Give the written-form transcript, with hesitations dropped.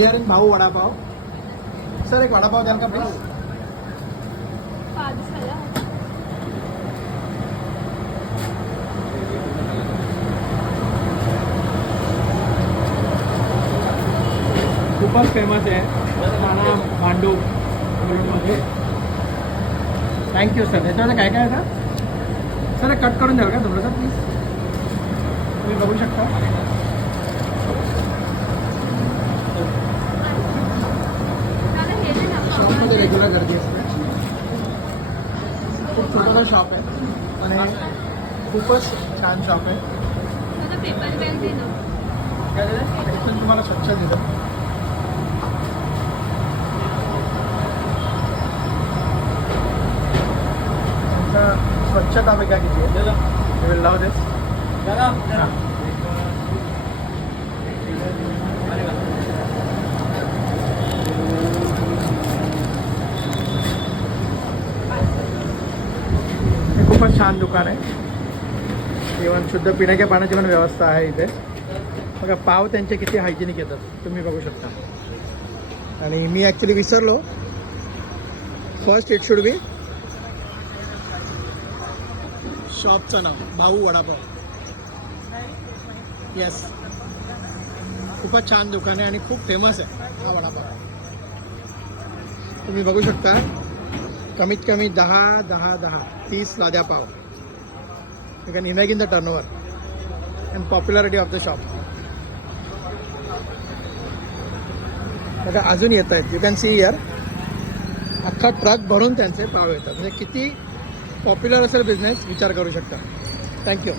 We are in भाऊ vada pav. Sir एक वडापाव द्याल का प्लीज. खूपच फेमस आहे ठाणा भांडूप. Thank you sir. याच्यामध्ये काय काय आहे सर कट करून द्याल का थोडंसं प्लीज. तुम्ही बघू शकता. शॉपमध्ये रेग्युलर गर्दी असते. खूप छोटंसं शॉप आहे आणि खूपच छान शॉप आहे. पण तुम्हाला स्वच्छ दिलं. स्वच्छता मी काय किती आहे. लाव देस. हे खूपच छान दुकान आहे. इव्हन शुद्ध पिण्याच्या पाण्याची पण व्यवस्था आहे इथे. बघा पाव त्यांचे किती हायजेनिक येतात तुम्ही बघू शकता. आणि मी ॲक्च्युली विसरलो. फर्स्ट इट शुड बी शॉपचं नाव भाऊ वडापाव. येस खूपच छान दुकान आहे आणि खूप फेमस आहे हा वडापाव. तुम्ही बघू शकता कमीत कमी 10 लाद्या पाव. You can imagine the turnover and popularity of the shop. बघा अजून येत आहेत. यू कॅन सी हिअर अख्खा ट्रक भरून त्यांचे पाव येतात. म्हणजे किती पॉप्युलर असेल बिझनेस विचार करू शकता. थँक्यू.